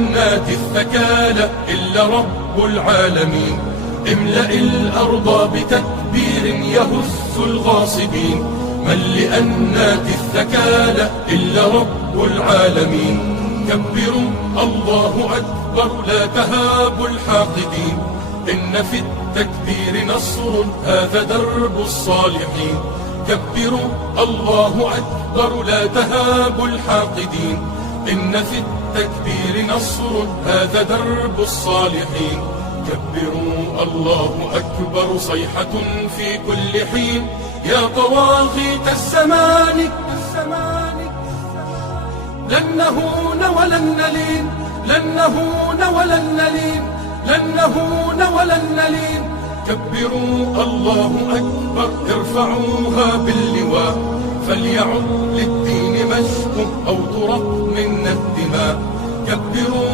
نادي الثكالى إلا رب العالمين. املأ الأرض بتكبير يهز الغاصبين. من لأنات الثكالى إلا رب العالمين. كبروا الله أكبر لا تهابوا الحاقدين. إن في التكبير نصر هذا درب الصالحين. كبروا الله أكبر لا تهابوا الحاقدين. إن في التكبير نصر هذا درب الصالحين. كبروا الله أكبر صيحة في كل حين. يا طواغيت الزمان لن نهون ولن نلين. لن نهون ولن نلين. لن نهون ولن نلين. كبروا الله أكبر ارفعوها باللواء. فليعد للدين مجد أو ترق منا الدماء. كبروا